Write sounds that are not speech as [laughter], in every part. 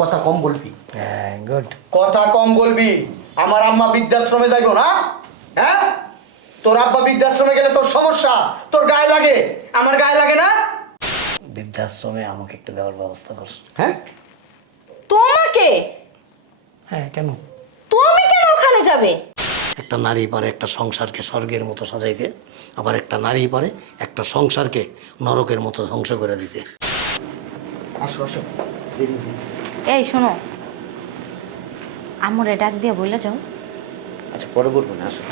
কথা কম বলবি। হ্যাঁ গুড কথা কম বলবি। আমার আম্মা বৃদ্ধাশ্রমে যাইব না? হ্যাঁ? তোর আব্বা বৃদ্ধাশ্রমে গেলে তোর সমস্যা তোর গায়ে লাগে। আমার গায়ে লাগে না? বৃদ্ধাশ্রমে আমাকে একটু দেওয়ার ব্যবস্থা কর। হ্যাঁ? তোমাকে? হ্যাঁ কেন? তুমি কেন ওখানে যাবে? একটা নারী পারে একটা সংসারকে স্বর্গের মতো সাজাইতে আবার একটা নারী পারে একটা সংসারকে নরকের মতো ধ্বংস করে দিতে। আসো আসো। এই শোনো। আমরে ডাক দিয়ে বইলে যাও। আচ্ছা পরে বলব না আসো।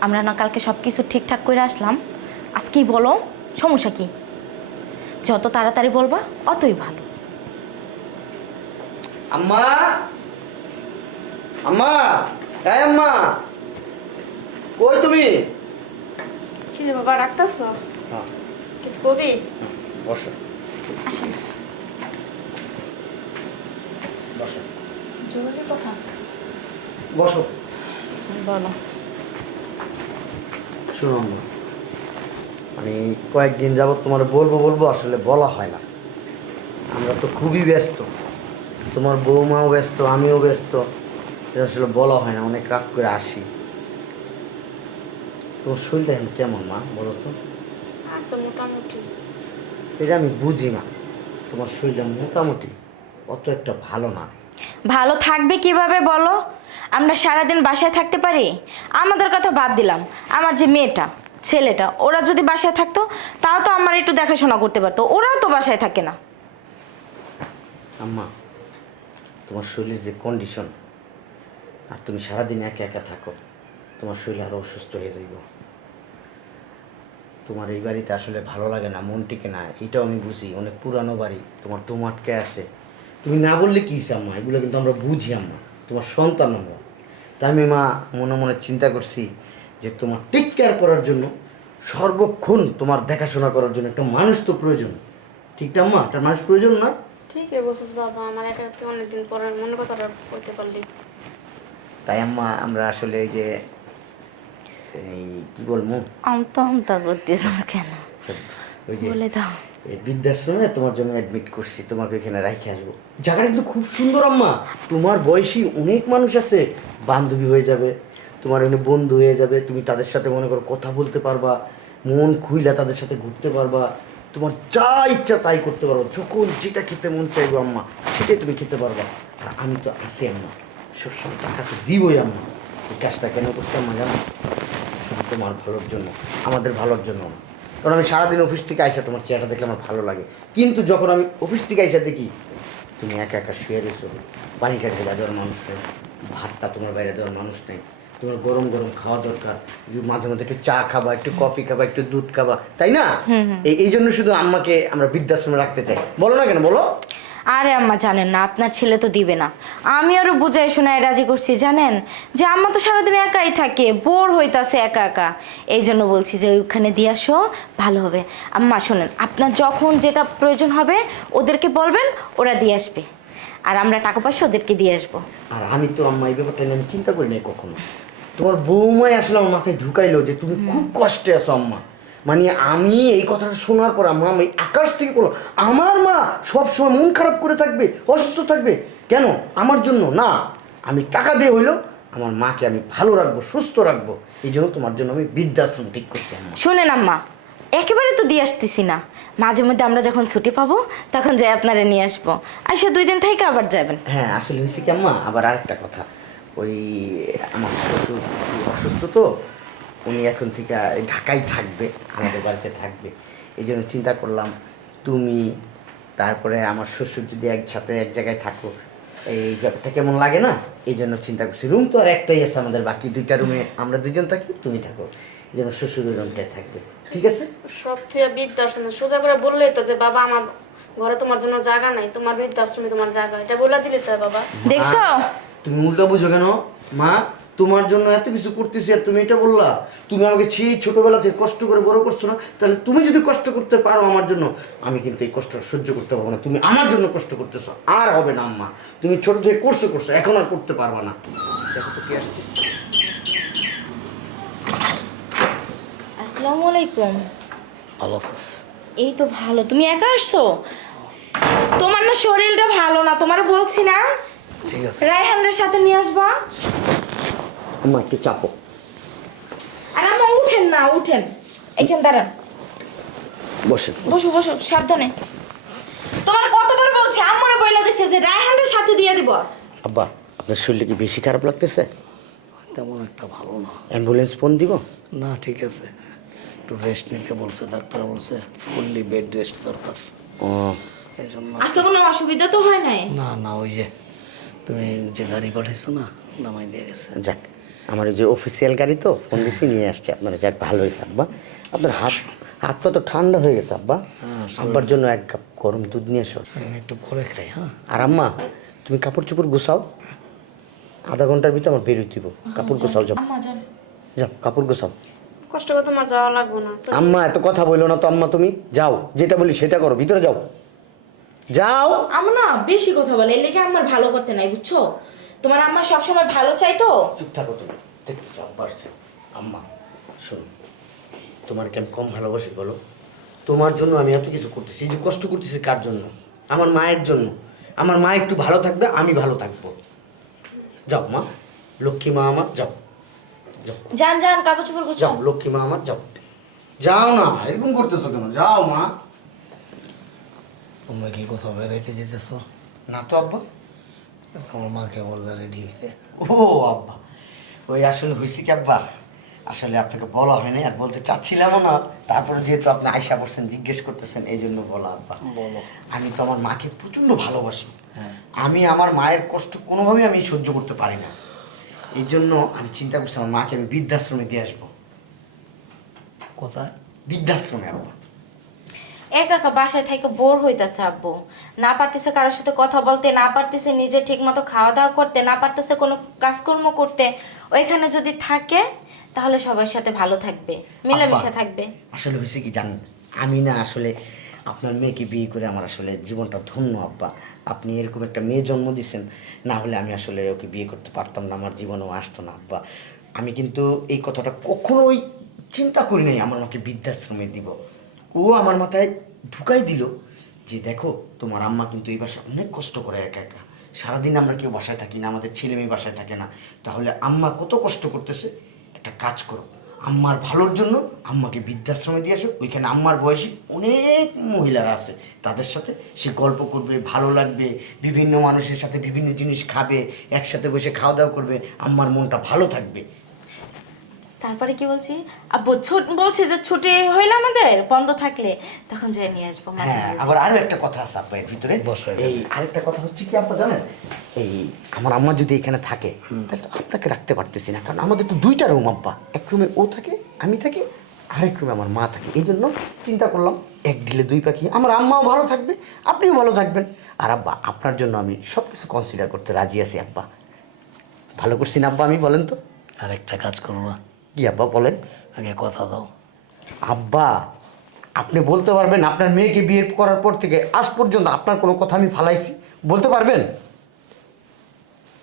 আমরা না কালকে সব কিছু ঠিকঠাক করে আসলাম। আজকেই বলো সমস্যা কি? যত তাড়াতাড়ি বলবা অতই ভালো। আম্মা! আম্মা! এই আম্মা! কই তুমি? কিরে বাবা ডাক্তারছস হ্যাঁ। কিছু কবি? বসো। আসেন। বসো। জরুরি কথা? বসো। বলো। শোনো আমি কয়েকদিন যাবত তোমার বলব বলব আসলে বলা হয় না। আমরা তো খুবই ব্যস্ত। তোমার বৌমাও ব্যস্ত আমিও ব্যস্ত। এটা আসলে বলা হয় না অনেক রাত করে আসি। তোমার শরীরটা এখন কেমন মা বলো তো? মোটামুটি। এটা আমি বুঝি না তোমার শরীরটা মোটামুটি। অত একটা ভালো না। ভালো থাকবে কীভাবে বলো? আমরা সারাদিন বাসায় থাকতে পারি? আমাদের কথা বাদ দিলাম। আমার যে মেয়েটা ছেলেটা ওরা যদি বাসায় থাকতো তাও তো আমার একটু দেখাশোনা করতে পারতো। ওরাও তো বাসায় থাকে না। আম্মা তোমার শরীরের যে কন্ডিশন আর তুমি সারাদিন একা একা থাকো তোমার শরীর আরও অসুস্থ হয়ে যাইব। তোমার এই বাড়িতে আসলে ভালো লাগে না মন টিকে না এটাও আমি বুঝি। অনেক পুরানো বাড়ি তোমার দম আটকে আসে তুমি না বললে কী আম্মা? এগুলো কিন্তু আমরা বুঝি আম্মা তোমার সন্তান আমরা। তাই আমি মা মনে মনে চিন্তা করছি যে তোমার টেক কেয়ার করার জন্য সর্বক্ষণ তোমার দেখাশোনা করার জন্য একটা মানুষ তো প্রয়োজন। ঠিক না আম্মা? একটা মানুষ প্রয়োজন না? ঠিকই বলছিস বাবা আমার একা তুই অনেকদিন পরে মনে কথাটা বলতে পারলি। তাই আম্মা আমরা আসলে এই যে এই কি বলব? আমতা আমতা করতেছ কেন? ওই যে বলে দাও। বৃদ্ধাশ্রমে তোমার জন্য অ্যাডমিট করছি, তোমাকে এখানে রাখে আসব। জায়গাটা কিন্তু খুব সুন্দর, আম্মা। তোমার বয়সী অনেক মানুষ আছে, বান্ধবী হয়ে যাবে, তোমার এখানে বন্ধু হয়ে যাবে, তুমি তাদের সাথে মনে করো কথা বলতে পারবা, মন খুইলা তাদের সাথে ঘুরতে পারবা, তোমার যা ইচ্ছা তাই করতে পারব। যখন যেটা খেতে মন চাইব, আম্মা, সেটাই তুমি খেতে পারবা। আর আমি তো আছি, আম্মা, সবসময় টাকা তো দিবই, আম্মা। এই কাজটা কেন করছি, আম্মা, জানো? তোমার ভালোর জন্য, আমাদের ভালোর জন্য না। কারণ আমি সারাদিন অফিস থেকে আইসা তোমার চেয়ারটা দেখলে আমার ভালো লাগে। কিন্তু যখন আমি অফিস থেকে আইসা দেখি তুমি একা একা শুয়ে রয়েছো পানিটা দেওয়া দেওয়ার মানুষ নেই ভাতটা তোমার বাইরে দেওয়ার মানুষ নেই তোমার গরম গরম খাওয়া দরকার মাঝে মধ্যে একটু চা খাবা একটু কফি খাবা একটু দুধ খাবা তাই না? এই জন্য শুধু আম্মাকে আমরা বৃদ্ধাশ্রমে রাখতে চাই। বলো না কেন বলো। আরে আম্মা জানেন না আপনার ছেলে তো দিবে না। আমি আরও বুঝাই শোনায় রাজি করছি জানেন? যে আম্মা তো সারাদিন একাই থাকে বোর হইতাছে একা একা। এই জন্য বলছি যে ওইখানে দিয়ে আসো ভালো হবে। আম্মা শোনেন আপনার যখন যেটা প্রয়োজন হবে ওদেরকে বলবেন ওরা দিয়ে আসবে। আর আমরা টাকা পয়সা ওদেরকে দিয়ে আসব। আর আমি তো আম্মা এই ব্যাপারটা নিয়ে আমি চিন্তা করি নাই কখনো। তোমার বৌমাই আসলে আমার মাথায় ঢুকাইলো যে তুমি খুব কষ্টে আছো আম্মা। মানে আমি এই কথাটা শোনার পর আম্মা আমি আকাশ থেকে বলো আমার মা সবসময় মন খারাপ করে থাকবে অসুস্থ থাকবে। কেন? আমার জন্য না। আমি টাকা দিয়ে হইল আমার মাকে আমি ভালো রাখব সুস্থ রাখব। এই জন্য তোমার জন্য আমি বৃদ্ধাশ্রম ঠিক করছি শোনেন আম্মা একেবারে তো দিয়ে আসতেছি না। মাঝে মধ্যে আমরা যখন ছুটি পাবো তখন যাই আপনারা নিয়ে আসব। আর সে দুই দিন থেকে আবার যাবেন। হ্যাঁ আসলে হয়েছে কি আম্মা? আবার আরেকটা কথা। ওই আমার শ্বশুর অসুস্থ তো উনি এখন থেকে এই ঢাকায় থাকবে আমাদের বাড়িতে থাকবে। এই জন্য চিন্তা করলাম তুমি তারপরে আমার শ্বশুর যদি একসাথে এক জায়গায় থাকো এই ব্যাপারটা কেমন লাগে না? এই জন্য চিন্তা করছি। রুম তো আর একটাই আছে আমাদের বাকি দুইটা রুমে। আমরা দুজন থাকি তুমি থাকো। এই জন্য শ্বশুরের রুমটায় থাকবে। ঠিক আছে? সব থেকে বৃদ্ধাশ্রমে সোজা করে বললেই তো যে বাবা আমার ঘরে তোমার জন্য জায়গা নাই তোমার বৃদ্ধাশ্রমে তোমার জায়গা এটা বলে দিলে তো বাবা। দেখছ? তুমি উল্টা বুঝো কেন? মা তোমার জন্য এত কিছু করতেছি আর তুমি এটা বললা। তুমি আমাকে সেই ছোটবেলা থেকে কষ্ট করে বড় করছ না। তাহলে তুমি যদি কষ্ট করতে পারো আমার জন্য আমি কিন্তু এই কষ্ট সহ্য করতে পারব না। তুমি আমার জন্য কষ্ট করতেছো আর হবে না আম্মা। তুমি ছোট থেকে করছ করছ এখন আর করতে পারবা না। দেখো তো কে আসছে। আসসালামু আলাইকুম। ভালো এই তো ভালো। তুমি একা আসছো? তোমার না শরীরটা ভালো না তোমার বলছি না। ঠিক আছে। রায়হানের সাথে নিয়ে আসবা। আম্মা একটু চাপো। আর আম্মা উঠেন না উঠেন। এখান দাঁড়ান। বসে বসো বসো সাবধানে। তোমার কতবার বলছি আম্মুরে বইলা দিছে যে রায়হানের সাথে দিয়ে দিব? আব্বা আপনার শরীরটা কি বেশি খারাপ লাগতেছে? তেমন একটা ভালো না। অ্যাম্বুলেন্স ফোন দিব? না ঠিক আছে। একটু রেস্ট নিতে বলছে ডাক্তার বলছে ফুললি বেড রেস্ট দরকার। ও। এই জন্য আসলে কোনো অসুবিধা তো হয় নাই? না না ওই যে তুমি যে গাড়ি পাঠিয়েছো না নামাই দিয়ে গেছে। যাক। আমার যে অফিসিয়াল গাড়ি তো ফোন দিছি নিয়ে আসছে। আপনারা যাক ভালো হয়েছে আব্বা। আপনার হাত হাত পা তো ঠান্ডা হয়ে গেছে আব্বা। হ্যাঁ, আব্বার জন্য এক কাপ গরম দুধ নিয়ে এসো একটু পরে খাই হ্যাঁ। আর আম্মা তুমি কাপড় চোপড় গুছাও। আধা ঘণ্টার ভিতরে আমার বেরোই দিব। কাপড় গোছাও যাও। যাও। কাপড় গোছাও। কষ্ট করে তোমার যাওয়া লাগবে না। তো আম্মা এত কথা বলল না তো আম্মা তুমি। যাও যেটা বলি সেটা করো ভিতরে যাও। যাও। আমার না বেশি কথা বলে এর লেগে আমার ভালো করতে নাই বুঝছ? তোমার আম্মা সবসময় ভালো চাই তো? চুপ থাকো তুমি দেখতেছো আব্বা আসছে। আম্মা শোনো তোমার কেন কম ভালোবাসি বলো? তোমার জন্য আমি এত কিছু করতেছি এই যে কষ্ট করতেছি কার জন্য? আমার মায়ের জন্য। আমার মা একটু ভালো থাকবে আমি ভালো থাকব। যাও মা লক্ষ্মী মা আমার যাও। যাও। যান যান কাগজ চোপড় গুছো যাও লক্ষ্মী মা আমার যাও। যাও না এরকম করতেছো কেন? যাও মা। তোমরা কি কোথাও বেড়াইতে যেতেছো? না তো আব্বা। আমার মাকে বললে রেডি হইতে ও আব্বা ওই আসলে হয়েছে কি আব্বা? আসলে আপনাকে বলা হয়নি আর বলতে চাচ্ছিলামও না। তারপরে যেহেতু আপনি আয়সা করছেন জিজ্ঞেস করতেছেন এই জন্য বলা আব্বা। বলো। আমি তো আমার মাকে প্রচণ্ড ভালোবাসি। হ্যাঁ। আমি আমার মায়ের কষ্ট কোনোভাবেই আমি সহ্য করতে পারি না। এই জন্য আমি চিন্তা করছি আমার মাকে আমি বৃদ্ধাশ্রমে দিয়ে আসব। কোথায়? বৃদ্ধাশ্রমে আব্বা। একা একা বাসায় থেকে বোর হইতাছে আব্বু। না পারতেছে কারোর সাথে কথা বলতে না পারতেছে নিজে ঠিক মতো খাওয়া দাওয়া করতে না পারতেছে কোনো কাজকর্ম করতে। ওইখানে যদি থাকে তাহলে সবার সাথে ভালো থাকবে মিলেমিশে থাকবে। আসলে হয়েছে কি জান আমি না আসলে আপনার মেয়েকে বিয়ে করে আমার আসলে জীবনটা ধন্য আব্বা। আপনি এরকম একটা মেয়ে জন্ম দিয়েছেন না হলে আমি আসলে ওকে বিয়ে করতে পারতাম না আমার জীবনেও আসতো না আব্বা। আমি কিন্তু এই কথাটা কখনোই চিন্তা করি নাই আমার মাকে বৃদ্ধাশ্রমে দিব। ও আমার মাথায় ঢুকাই দিল যে দেখো, তোমার আম্মা কিন্তু এই বাসায় অনেক কষ্ট করে একা একা। সারাদিন আমরা কেউ বাসায় থাকি না, আমাদের ছেলে মেয়ে বাসায় থাকে না। তাহলে আম্মা কত কষ্ট করতেছে? একটা কাজ করো, আম্মার ভালোর জন্য আম্মাকে বৃদ্ধাশ্রমে দিয়ে আসো। ওইখানে আম্মার বয়সী অনেক মহিলারা আছে, তাদের সাথে সে গল্প করবে, ভালো লাগবে, বিভিন্ন মানুষের সাথে বিভিন্ন জিনিস খাবে, একসাথে বসে খাওয়া দাওয়া করবে, আম্মার মনটা ভালো থাকবে। তারপরে কি বলছি? আব্বু ছুট বলছি যে ছুটি হইলে আমাদের বন্ধ থাকলে। তখন যাই নিয়ে আসব মাঝে হ্যাঁ। আবার আরও একটা কথা আছে আব্বা এর ভিতরে। বসো এই আরেকটা কথা হচ্ছে কি আব্বা জানেন? এই আমার আম্মা যদি এখানে থাকে তাহলে তো আপনাকে রাখতে পারতেছি না। কারণ আমাদের তো দুইটা রুম আব্বা। এক রুমে ও থাকে আমি থাকি আরেক রুমে আমার মা থাকে। এই জন্য চিন্তা করলাম এক ডিলে দুই পাখি। আমার আম্মাও ভালো থাকবে আপনিও ভালো থাকবেন। আর আব্বা আপনার জন্য আমি সব কিছু কনসিডার করতে রাজি আছি আব্বা। ভালো করছি না আব্বা আমি বলেন তো। আর একটা কাজ করবা কি আব্বা বলেন? আগে কথা দাও। আব্বা আপনি বলতে পারবেন আপনার মেয়েকে বিয়ে করার পর থেকে আজ পর্যন্ত আপনার কোনো কথা আমি ফালাইছি। বলতে পারবেন?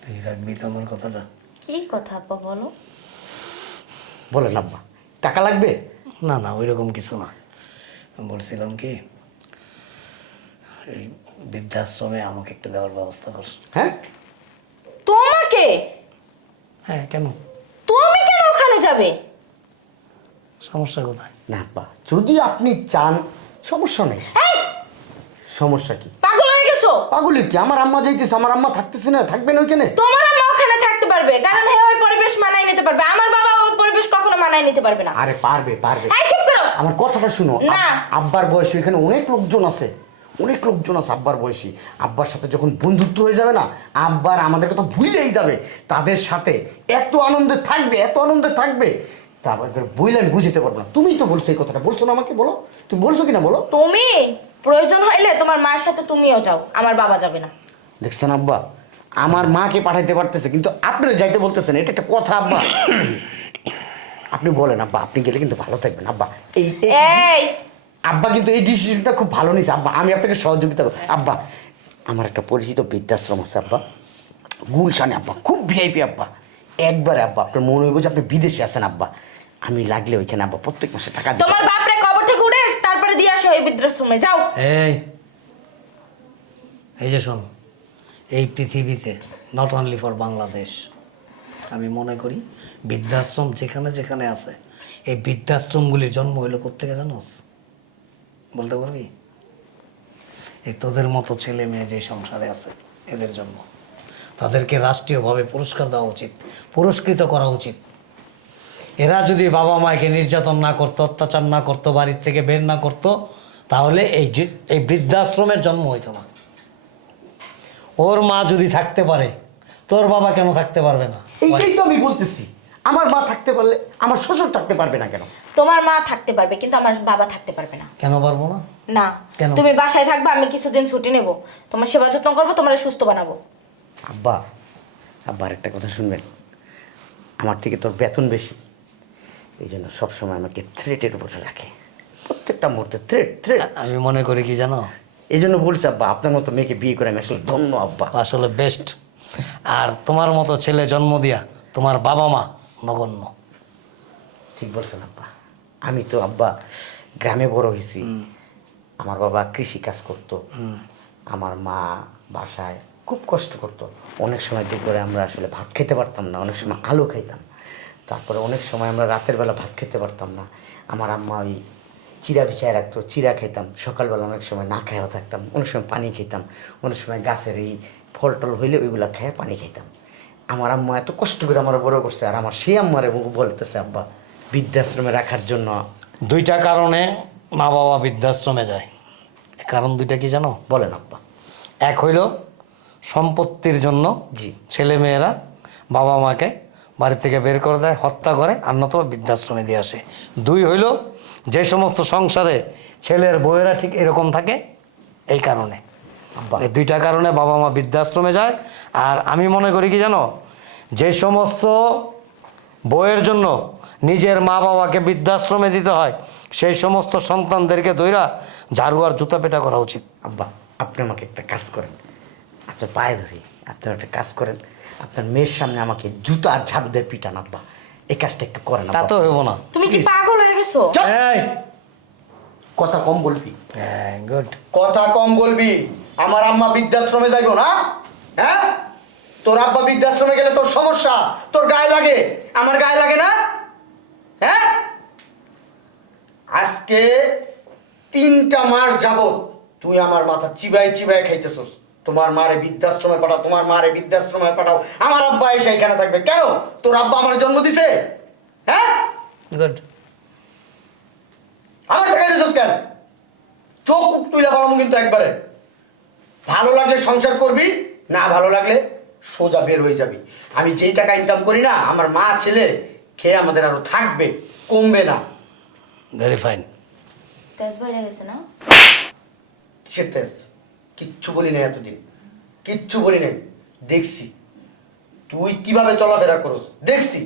তুই রাখবি তো আমার কথাটা। কি কথা আব্বা বলো? বলেন আব্বা টাকা লাগবে? না না ওই রকম কিছু না। আমি বলছিলাম কি এই বৃদ্ধাশ্রমে আমাকে একটু দেওয়ার ব্যবস্থা কর। হ্যাঁ? তোমাকে? হ্যাঁ কেন? তুমি যাবে? সমস্যা কোথায়? না আব্বা যদি আপনি চান সমস্যা নেই। এই, সমস্যা কি? পাগল হয়ে গেছো? পাগলের কি? আমার আম্মা যাইতেছে আমার আম্মা থাকতেছে না থাকবেন ওইখানে? তোমার আম্মা ওখানে থাকতে পারবে কারণ হে ওই পরিবেশ মানায় নিতে পারবে। আমার বাবা ওই পরিবেশ কখনো মানায় নিতে পারবে না। আরে পারবে পারবে। এই চুপ করো। আমার কথাটা শুনো আব- না। আব্বার বয়সী এখানে অনেক লোকজন আছে। অনেক লোকজন আছে আব্বার বয়সী। আব্বার সাথে যখন বন্ধুত্ব হয়ে যাবে না আব্বার আমাদের কথা ভুলেই যাবে। তাদের সাথে এত আনন্দে থাকবে এত আনন্দে থাকবে। তারপর বইলে আমি বুঝতে পারব না। তুমিই তো বলছো এই কথাটা। বলছো না আমাকে বলো। তুমি বলছো কিনা বলো। তুমি? প্রয়োজন হইলে তোমার মার সাথে তুমিও যাও। আমার বাবা যাবে না। দেখছেন আব্বা আমার মাকে পাঠাইতে পারতেছে কিন্তু আপনারা যাইতে বলতেছেন এটা একটা কথা আব্বা। [coughs] আপনি বলেন আব্বা আপনি গেলে কিন্তু ভালো থাকবেন আব্বা। এই আব্বা কিন্তু এই ডিসিশনটা খুব ভালো নিয়েছে। আব্বা আমি আপনাকে সহযোগিতা করব। আব্বা আমার একটা পরিচিত বৃদ্ধাশ্রম আছে আব্বা। গুলশানে আব্বা খুব ভিআইপি আব্বা। একবারে আব্বা আপনার মনে হইব যে আপনি বিদেশে আছেন আব্বা। আমি লাগলে ওইখানে আব্বা প্রত্যেক মাসে টাকা দিই তোমার বাপরে কবর থেকে উঠে তারপরে দিয়ে আসো এই বৃদ্ধাশ্রমে যাও। এই এই যে শোন এই পৃথিবীতে নট অনলি ফর বাংলাদেশ আমি মনে করি বৃদ্ধাশ্রম যেখানে যেখানে আছে এই বৃদ্ধাশ্রমগুলির জন্ম হইল কোথেকে জানোস? বলতে পারবি? এই তোদের মতো ছেলে মেয়ে যে সংসারে আছে, এদের জন্য। তাদেরকে রাষ্ট্রীয়ভাবে পুরস্কার দেওয়া উচিত, পুরস্কৃত করা উচিত। এরা যদি বাবা মাকে নির্যাতন না করতো, অত্যাচার না করতো, বাড়ির থেকে বের না করতো, তাহলে এই এই বৃদ্ধাশ্রমের জন্ম হইতো না। ওর মা যদি থাকতে পারে, তোর বাবা কেন থাকতে পারবে না? এইটাই তো আমি বলতেছি। আমার মা থাকতে পারলে আমার শ্বশুর থাকতে পারবে না কেন? তোমার মা থাকতে পারবে কিন্তু আমার বাবা থাকতে পারবে না। কেন পারব না? না। কেন? তুমি বাসায় থাকবে আমি কিছুদিন ছুটি নেব। তোমার সেবা যত্ন করব তোমার সুস্থ বানাবো। আব্বা আব্বার একটা কথা শুনবেন? আমার থেকে তোর বেতন বেশি। এই জন্য সবসময় আমাকে থ্রেটের উপরে রাখে। প্রত্যেকটা মুহূর্তে থ্রেট থ্রেট আমি মনে করি কি জানো? এই জন্য বলছি আব্বা আপনার মতো মেয়েকে বিয়ে করে আমি আসলে ধন্য আব্বা। আসলে বেস্ট আর তোমার মতো ছেলে জন্ম দিয়া তোমার বাবা মা নগণ্য। ঠিক বলছেন আব্বা। আমি তো আব্বা গ্রামে বড় হয়েছি। আমার বাবা কৃষি কাজ করতো। আমার মা বাসায় খুব কষ্ট করতো। অনেক সময় দুপুরে আমরা আসলে ভাত খেতে পারতাম না অনেক সময় আলু খাইতাম। তারপরে অনেক সময় আমরা রাতের বেলা ভাত খেতে পারতাম না। আমার আম্মা ওই চিরা বিছায় রাখতো চিরা খেতাম সকালবেলা অনেক সময় না খাইও থাকতাম। অনেক সময় পানি খেতাম অনেক সময় গাছের এই ফল টল হইলে ওইগুলা খেয়ে পানি খেতাম আমার আম্মা এত কষ্ট করে আমার বড় করছে আর আমার সেই আম্মারে বলতেছে আব্বা বৃদ্ধাশ্রমে রাখার জন্য দুইটা কারণে মা বাবা বৃদ্ধাশ্রমে যায়। কারণ দুইটা কি জানো? বলেন আব্বা। এক হইল সম্পত্তির জন্য জি। ছেলে মেয়েরা বাবা মাকে বাড়ি থেকে বের করে দেয় হত্যা করে আর নতুবা বৃদ্ধাশ্রমে দিয়ে আসে। দুই হইল যে সমস্ত সংসারে ছেলের বউয়েরা ঠিক এরকম থাকে এই কারণে। দুইটা কারণে বাবা মা বৃদ্ধাশ্রমে যায়। আর আমি মনে করি কি জানো? যে সমস্ত বইয়ের জন্য নিজের মা বাবাকে বৃদ্ধাশ্রমে দিতে হয় সেই সমস্ত সন্তানদেরকে দইরা ঝাড়ু আর জুতা পেটা করা উচিত। আব্বা আপনি আমাকে একটা কাজ করেন। আপনার পায়ে ধরি আপনি একটা কাজ করেন। আপনার মেয়ের সামনে আমাকে জুতা আর ঝাড়ু দিয়ে পিটান আব্বা। এই কাজটা একটু করেন তা তো হইব না। তুমি কি পাগল হয়ে গেছো? কথা কম বলবি। হ্যাঁ গুড কথা কম বলবি। আমার আম্মা বৃদ্ধাশ্রমে যাইবো না? হ্যাঁ? তোর আব্বা বৃদ্ধাশ্রমে গেলে তোর সমস্যা তোর গায়ে লাগে। আমার গায়ে লাগে না? হ্যাঁ? আজকে তিনটা মাস যাবত তুই আমার মাথা চিবাই চিবাই খাইতেছস। তোমার মারে বৃদ্ধাশ্রমে পাঠাও তোমার মারে বৃদ্ধাশ্রমে পাঠাও। আমার আব্বা এসে এখানে থাকবে। কেন? তোর আব্বা আমার জন্ম দিছে? হ্যাঁ? গুড আমার টাকা দিছস কেন? চোখ তুইলা পালাম কিন্তু একবারে। ভালো লাগলে সংসার করবি না ভালো লাগলে সোজা বের হয়ে যাবি। আমি যেই টাকা ইনকাম করি না আমার মা ছেলে খেয়ে আমাদের আরও থাকবে কমবে না। ভেরি ফাইন তেজ বাইরে গেছে না? কিসের তেজ? কিচ্ছু বলি নাই এতদিন। কিচ্ছু বলি নাই। দেখছি। তুই কীভাবে চলাফেরা করস? দেখছি।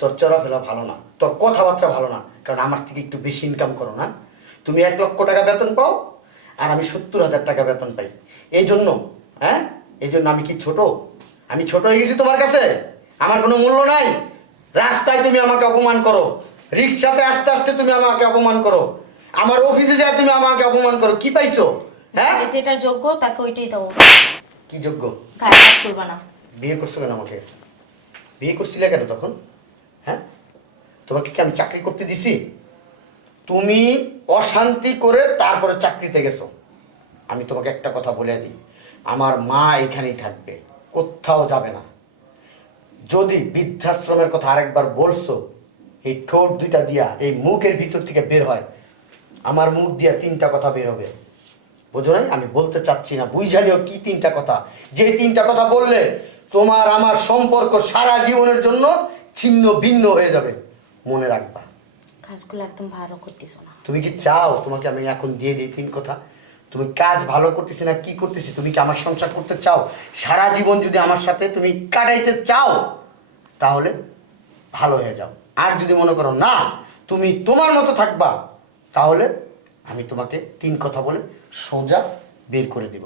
তোর চলাফেরা ভালো না। তোর কথাবার্তা ভালো না। কারণ আমার থেকে একটু বেশি ইনকাম করো না। তুমি এক লক্ষ টাকা বেতন পাও আর আমি সত্তর হাজার টাকা বেতন পাই। এই জন্য হ্যাঁ? এই জন্য আমি কি ছোট? আমি ছোট হয়ে গেছি তোমার কাছে? আমার কোনো মূল্য নাই। রাস্তায় তুমি আমাকে অপমান করো। রিক্সাতে আস্তে আস্তে তুমি আমাকে অপমান করো। আমার অফিসে যায় তুমি আমাকে অপমান করো। কি পাইছো? হ্যাঁ? যেটা যোগ্য তাকে ওইটাই দাও। কি যোগ্য? গায়ে হাত না। বিয়ে করছ কেন আমাকে? বিয়ে করছিলে কেন তখন? হ্যাঁ? তোমাকে কি আমি চাকরি করতে দিছি? তুমি অশান্তি করে তারপরে চাকরিতে গেছো। আমি তোমাকে একটা কথা বলে দিই। আমার মা এখানেই থাকবে কোথাও যাবে না। যদি বৃদ্ধাশ্রমের কথা আরেকবার বলছো এই ঠোঁট দুইটা দিয়া এই মুখের ভিতর থেকে বের হয় আমার মুখ দিয়া তিনটা কথা বের হবে। বুঝো নাই? আমি বলতে চাচ্ছি না বুঝালিও কি তিনটা কথা। যে তিনটা কথা বললে তোমার আমার সম্পর্ক সারা জীবনের জন্য ছিন্ন ভিন্ন হয়ে যাবে। মনে রাখবা। কাজগুলো একদম ভালো করতেছো না। তুমি কি চাও? তোমাকে আমি এখন দিয়ে দিই তিন কথা। তুমি কাজ ভালো করতেছি না, কি করতেছি? তুমি কি আমার সংসার করতে চাও? সারা জীবন যদি আমার সাথে তুমি কাটাইতে চাও, তাহলে ভালো হয়ে যাও। আর যদি মনে করো না, তুমি তোমার মতো থাকবা, তাহলে আমি তোমাকে তিন কথা বলে সোজা বের করে দেব।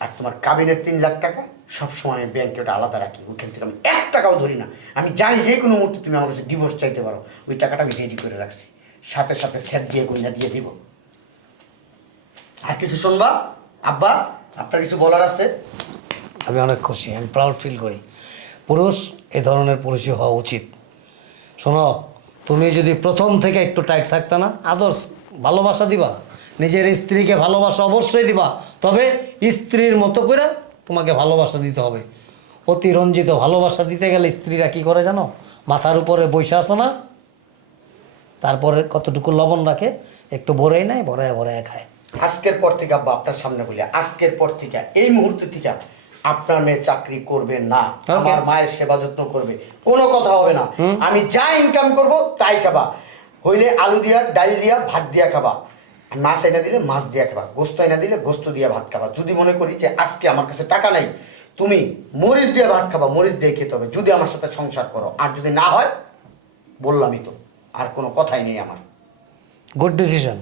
আর তোমার কাবিনের তিন লাখ টাকা সবসময় আমি ব্যাংকে ওটা আলাদা রাখি ওইখান থেকে আমি এক টাকাও ধরি না। আমি জানি যে কোনো মুহূর্তে তুমি আমার কাছে ডিভোর্স চাইতে পারো, ওই টাকাটা আমি রেডি করে রাখছি। সাথে সাথে স্যার দিয়ে গুন্ডা দিয়ে দিব। আর কিছু শুনবা? আব্বা, আপনার কিছু বলার আছে? আমি অনেক খুশি, আমি প্রাউড ফিল করি। পুরুষ, এ ধরনের পুরুষই হওয়া উচিত। শোনো, তুমি যদি প্রথম থেকে একটু টাইট থাকতে না, আদর্শ, ভালোবাসা দিবা। নিজের স্ত্রীকে ভালোবাসা অবশ্যই দিবা, তবে স্ত্রীর মতো করে তোমাকে ভালোবাসা দিতে হবে। অতিরঞ্জিত ভালোবাসা দিতে গেলে স্ত্রীরা কি করে জানো? মাথার উপরে বৈশা আছে না। তারপরে কতটুকু লবণ রাখে, একটু ভরেই নেয়, ভরায় ভরায় খায়। আজকের পর থেকে আব্বা আপনার সামনে বলি আজকের পর থেকে এই মুহূর্ত থেকে আপনার মেয়ে চাকরি করবে না. আমার মায়ের সেবা যত্ন করবে কোনো কথা হবে না। আমি যা ইনকাম করব তাই খাবা। হইলে আলু দিয়া ডাল দিয়া ভাত দিয়া খাবা। মাছ এনে দিলে মাছ দিয়া খাবা গোস্ত এনে দিলে গোস্ত দিয়া ভাত খাবা। যদি মনে করি যে আজকে আমার কাছে টাকা নাই তুমি মরিচ দিয়ে ভাত খাবা মরিচ দিয়ে খেতে হবে। যদি আমার সাথে সংসার করো আর যদি না হয় বললামই তো আর কোনো কথাই নেই আমার। গুড ডিসিশন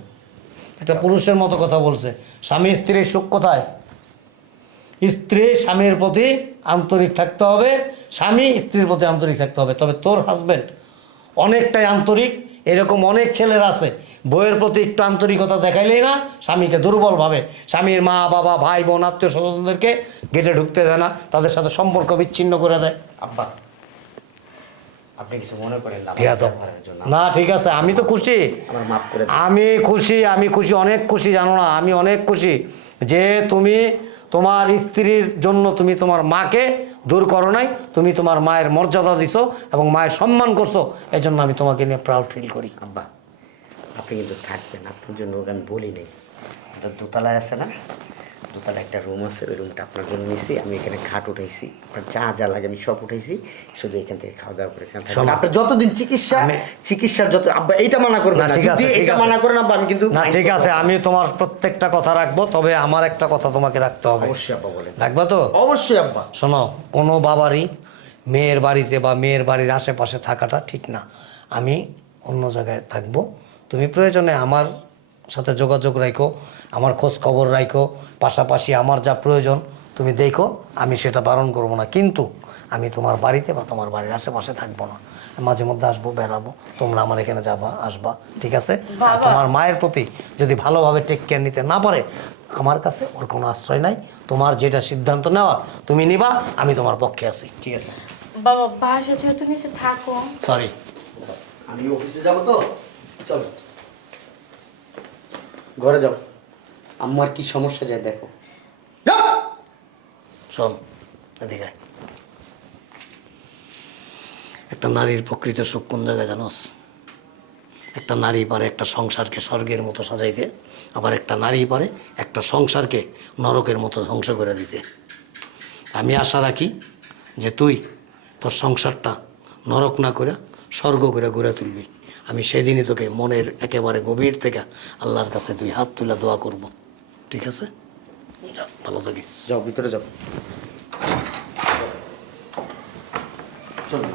এটা পুরুষের মতো কথা বলছে। স্বামী, স্ত্রীর সুখ কোথায়? স্ত্রী স্বামীর প্রতি আন্তরিক থাকতে হবে, স্বামী স্ত্রীর প্রতি আন্তরিক থাকতে হবে। তবে তোর হাজবেন্ড অনেকটাই আন্তরিক, এরকম অনেক ছেলের আছে বইয়ের প্রতি একটু আন্তরিকতা দেখাইলেই না স্বামীকে দুর্বল ভাবে। স্বামীর মা, বাবা, ভাই, বোন আত্মীয় স্বজনদেরকে গেটে ঢুকতে দেয় না, তাদের সাথে সম্পর্ক বিচ্ছিন্ন করে দেয়। আব্বা। আপনি কিছু মনে করেন না ঠিক আছে আমি তো খুশি। আমি খুশি আমি খুশি অনেক খুশি জানো না আমি অনেক খুশি যে তুমি তোমার স্ত্রীর জন্য তুমি তোমার মাকে দূর করো নাই তুমি তোমার মায়ের মর্যাদা দিছো এবং মায়ের সম্মান করছ এই জন্য আমি তোমাকে নিয়ে প্রাউড ফিল করি। আব্বা আপনি কিন্তু থাকবেন আপনার জন্য আমি বলি নাই। তো দোতলায় আছে না? দোতলায় একটা রুম আছে ওই রুমটা আপনার জন্য নিয়েছি আমি এখানে খাট উঠাইছি আপনার যা যা লাগে আমি সব উঠাইছি শুধু এখান থেকে খাওয়া দাওয়া করে। আপনার যতদিন চিকিৎসা চিকিৎসার যত আব্বা এইটা মানা করবেন না ঠিক আছে এটা মানা করেন আব্বা আমি কিন্তু না ঠিক আছে আমি তোমার প্রত্যেকটা কথা রাখব তবে আমার একটা কথা তোমাকে রাখতে হবে। অবশ্যই আব্বা বলে রাখবা তো? অবশ্যই আব্বা। শোনো কোনো বাবারই মেয়ের বাড়িতে বা মেয়ের বাড়ির আশেপাশে থাকাটা ঠিক না। আমি অন্য জায়গায় থাকব। তুমি প্রয়োজনে আমার সাথে যোগাযোগ রাখো আমার খোঁজ খবর রাখো পাশাপাশি আমার যা প্রয়োজন তুমি দেখো আমি সেটা বারণ করব না। কিন্তু আমি তোমার বাড়িতে বা তোমার বাড়ির আশেপাশে থাকব না। মাঝে মধ্যে আসব বেড়াবো তোমরা আমার এখানে যাবা আসবা ঠিক আছে? আর তোমার মায়ের প্রতি যদি ভালোভাবে টেক কেয়ার নিতে না পারে আমার কাছে ওর কোনো আশ্রয় নাই। তোমার যেটা সিদ্ধান্ত নেওয়া তুমি নিবা আমি তোমার পক্ষে আছি ঠিক আছে? বাবা বাসা যেহেতু নিচে থাকো। সরি আমি অফিসে যাব তো? চলো। ঘরে যাও। আমার কি সমস্যা যায় দেখো। যাও শোন এদিকে একটা নারীর প্রকৃত সুখ কোন জায়গায় জানোস? একটা নারী পারে একটা সংসারকে স্বর্গের মতো সাজাইতে আবার একটা নারী পারে একটা সংসারকে নরকের মতো ধ্বংস করে দিতে। আমি আশা রাখি যে তুই তোর সংসারটা নরক না করে স্বর্গ করে গড়ে তুলবি। আমি সেদিনই তোকে মনের একেবারে গভীর থেকে আল্লাহর কাছে দুই হাত তুলে দোয়া করব। ঠিক আছে? যা, ভালো থাকিস। যাও, ভিতরে যাও। চলো।